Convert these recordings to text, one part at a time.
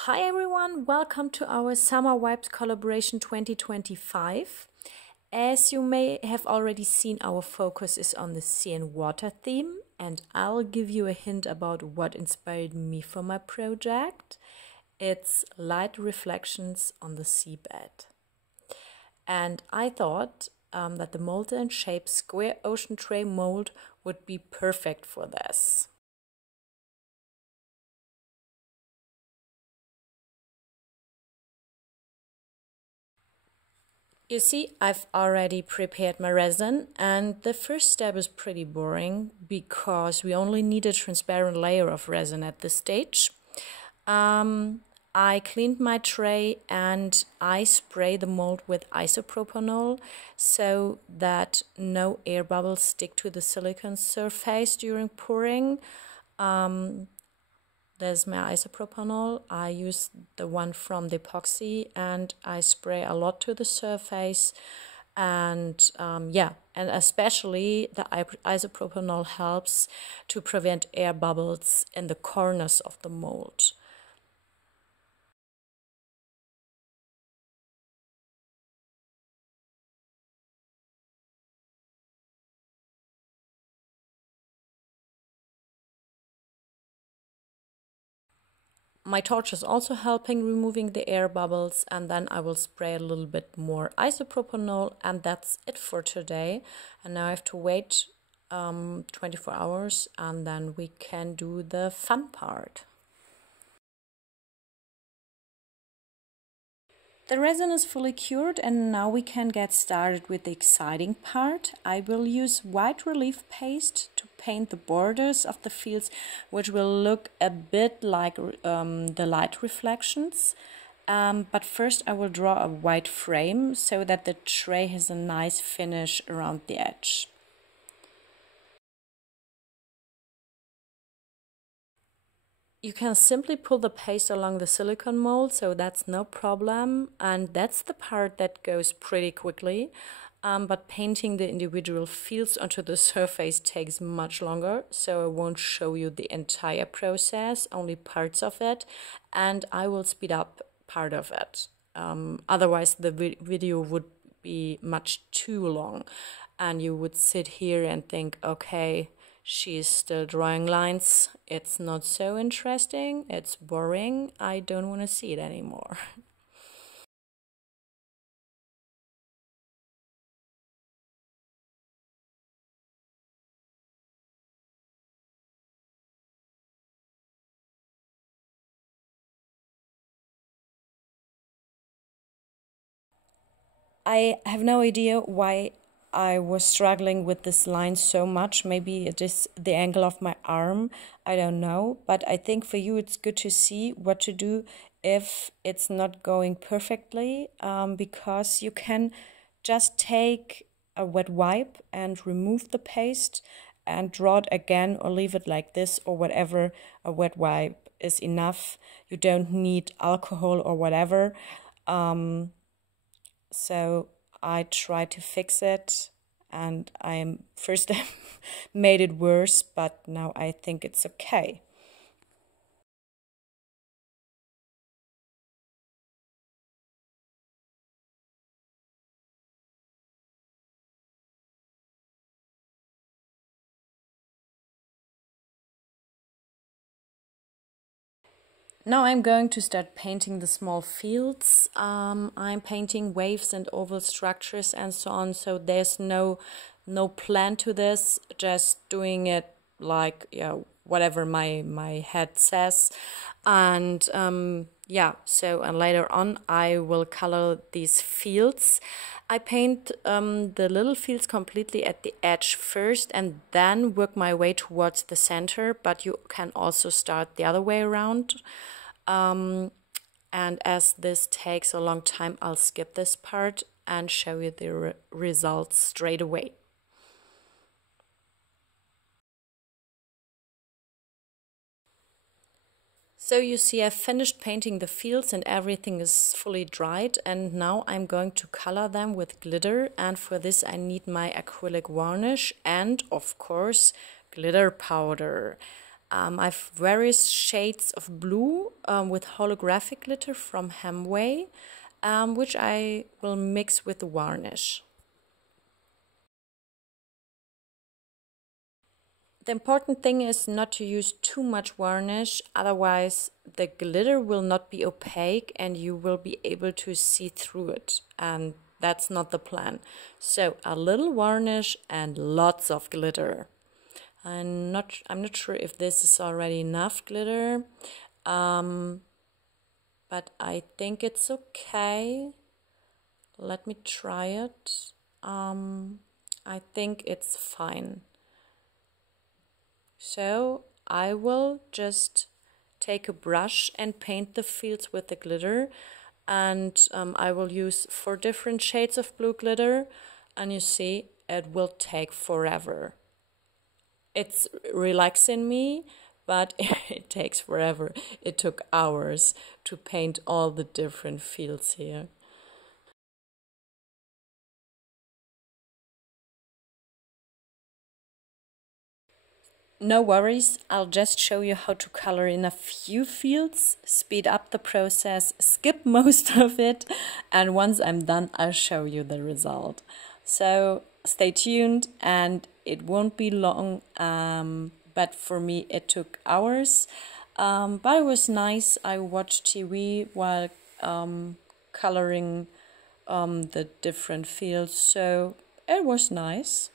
Hi everyone, welcome to our Summer Vibes Collaboration 2025. As you may have already seen, our focus is on the sea and water theme, and I'll give you a hint about what inspired me for my project. It's light reflections on the seabed. And I thought that the Moldsandshapes square ocean tray mold would be perfect for this. You see, I've already prepared my resin, and the first step is pretty boring because we only need a transparent layer of resin at this stage. I cleaned my tray and I spray the mold with isopropanol so that no air bubbles stick to the silicone surface during pouring. There's my isopropanol. I use the one from the epoxy and I spray a lot to the surface. And and especially the isopropanol helps to prevent air bubbles in the corners of the mold. My torch is also helping removing the air bubbles, and then I will spray a little bit more isopropanol, and that's it for today. And now I have to wait 24 hours and then we can do the fun part. The resin is fully cured and now we can get started with the exciting part. I will use white relief paste to paint the borders of the fields, which will look a bit like the light reflections. But first I will draw a white frame so that the tray has a nice finish around the edge. You can simply pull the paste along the silicone mold, so that's no problem. And that's the part that goes pretty quickly. But painting the individual fields onto the surface takes much longer, so I won't show you the entire process, only parts of it. And I will speed up part of it. Otherwise, the video would be much too long. And you would sit here and think, okay, she's still drawing lines. It's not so interesting. It's boring. I don't want to see it anymore. I have no idea why I was struggling with this line so much. Maybe it is the angle of my arm. I don't know. But I think for you it's good to see what to do if it's not going perfectly, because you can just take a wet wipe and remove the paste and draw it again or leave it like this or whatever. A wet wipe is enough. You don't need alcohol or whatever. So I tried to fix it and I first made it worse, but now I think it's okay. Now I'm going to start painting the small fields. I'm painting waves and oval structures and so on, so there's no plan to this, just doing it like whatever my head says. And and later on I will color these fields. I paint the little fields completely at the edge first and then work my way towards the center, but you can also start the other way around. And as this takes a long time, I'll skip this part and show you the results straight away. So you see I've finished painting the fields and everything is fully dried, and now I'm going to color them with glitter, and for this I need my acrylic varnish and of course glitter powder. I have various shades of blue with holographic glitter from Hemway, which I will mix with the varnish. The important thing is not to use too much varnish, otherwise the glitter will not be opaque and you will be able to see through it, and that's not the plan. So a little varnish and lots of glitter. I'm not sure if this is already enough glitter, but I think it's okay. Let me try it. I think it's fine. So I will just take a brush and paint the fields with the glitter, and I will use 4 different shades of blue glitter, and you see it will take forever. It's relaxing me, but it takes forever. It took hours to paint all the different fields here. No worries, I'll just show you how to color in a few fields, speed up the process, skip most of it, and once I'm done, I'll show you the result. So stay tuned, and it won't be long, but for me it took hours. But it was nice. I watched TV while coloring the different fields, so it was nice.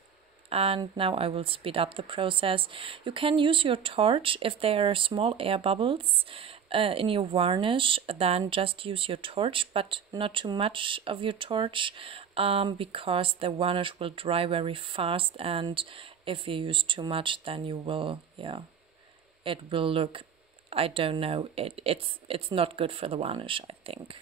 And now I will speed up the process. You can use your torch if there are small air bubbles in your varnish, then just use your torch, but not too much of your torch, because the varnish will dry very fast, and if you use too much, then you will, yeah, it will look, I don't know, it's not good for the varnish, I think.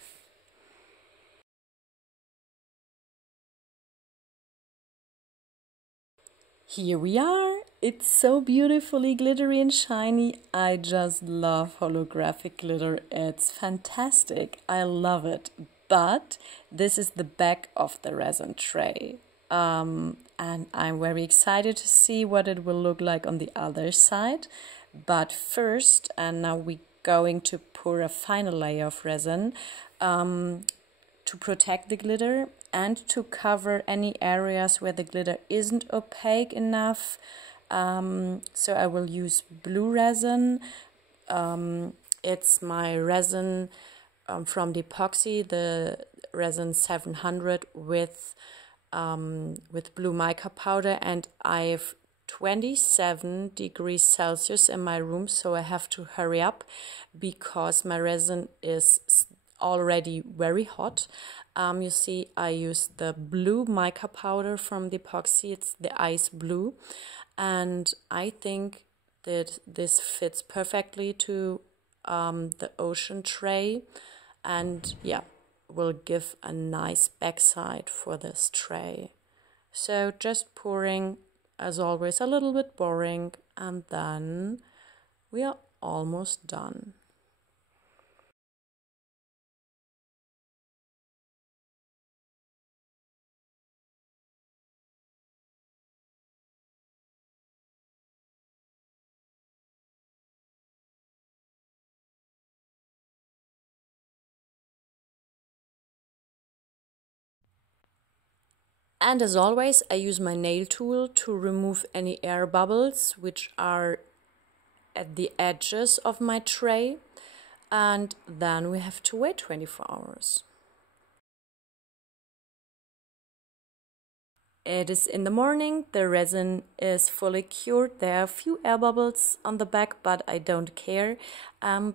Here we are! It's so beautifully glittery and shiny. I just love holographic glitter. It's fantastic. I love it. But this is the back of the resin tray. And I'm very excited to see what it will look like on the other side. But first, and now we're going to pour a final layer of resin to protect the glitter and to cover any areas where the glitter isn't opaque enough. So I will use blue resin. It's my resin from the epoxy, the resin 700 with blue mica powder, and I have 27 degrees Celsius in my room, so I have to hurry up because my resin is already very hot. You see, I used the blue mica powder from the epoxy. It's the ice blue, and I think that this fits perfectly to the ocean tray, and yeah, will give a nice backside for this tray. So just pouring, as always, a little bit boring, and then we are almost done. And as always, I use my nail tool to remove any air bubbles which are at the edges of my tray, and then we have to wait 24 hours. It is in the morning, the resin is fully cured. There are a few air bubbles on the back, but I don't care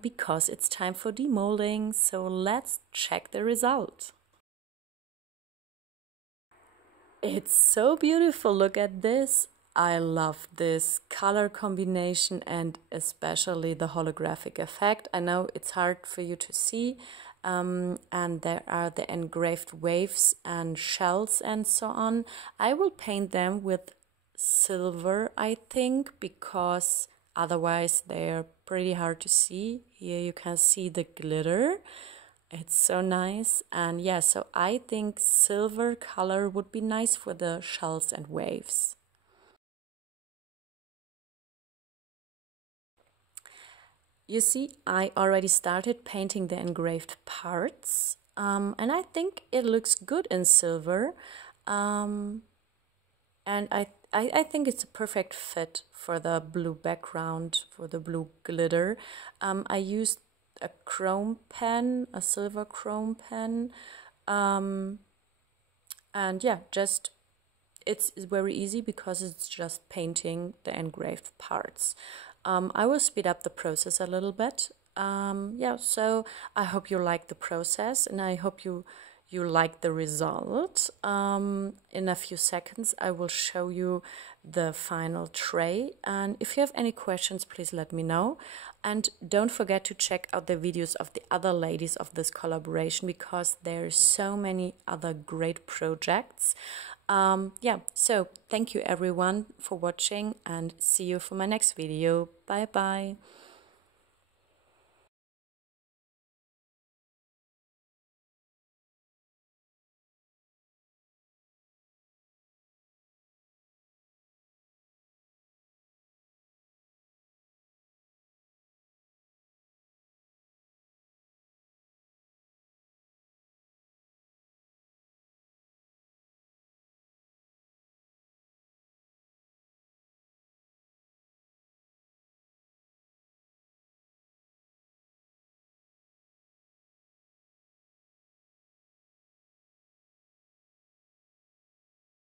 because it's time for demolding. So let's check the result. It's so beautiful, look at this. I love this color combination and especially the holographic effect. I know it's hard for you to see, and there are the engraved waves and shells and so on. I will paint them with silver, I think, because otherwise they're pretty hard to see. Here you can see the glitter. It's so nice, and yeah, so I think silver color would be nice for the shells and waves. You see, I already started painting the engraved parts, and I think it looks good in silver. And I think it's a perfect fit for the blue background, for the blue glitter. I used a chrome pen, a silver chrome pen, and yeah, just it's very easy because it's just painting the engraved parts. I will speed up the process a little bit. Yeah, so I hope you like the process, and I hope you like the result. In a few seconds I will show you the final tray, and if you have any questions, please let me know. And don't forget to check out the videos of the other ladies of this collaboration, because there are so many other great projects. Yeah, so thank you everyone for watching, and see you for my next video. Bye bye.